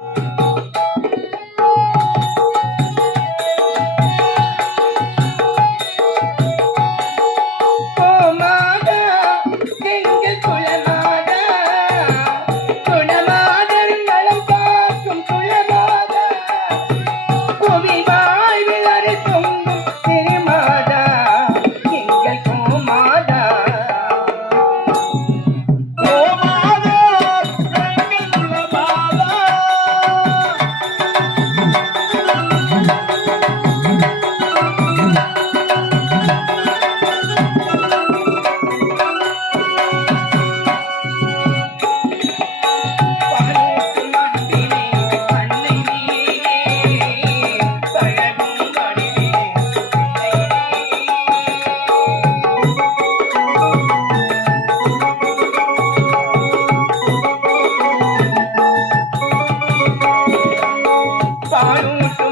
you um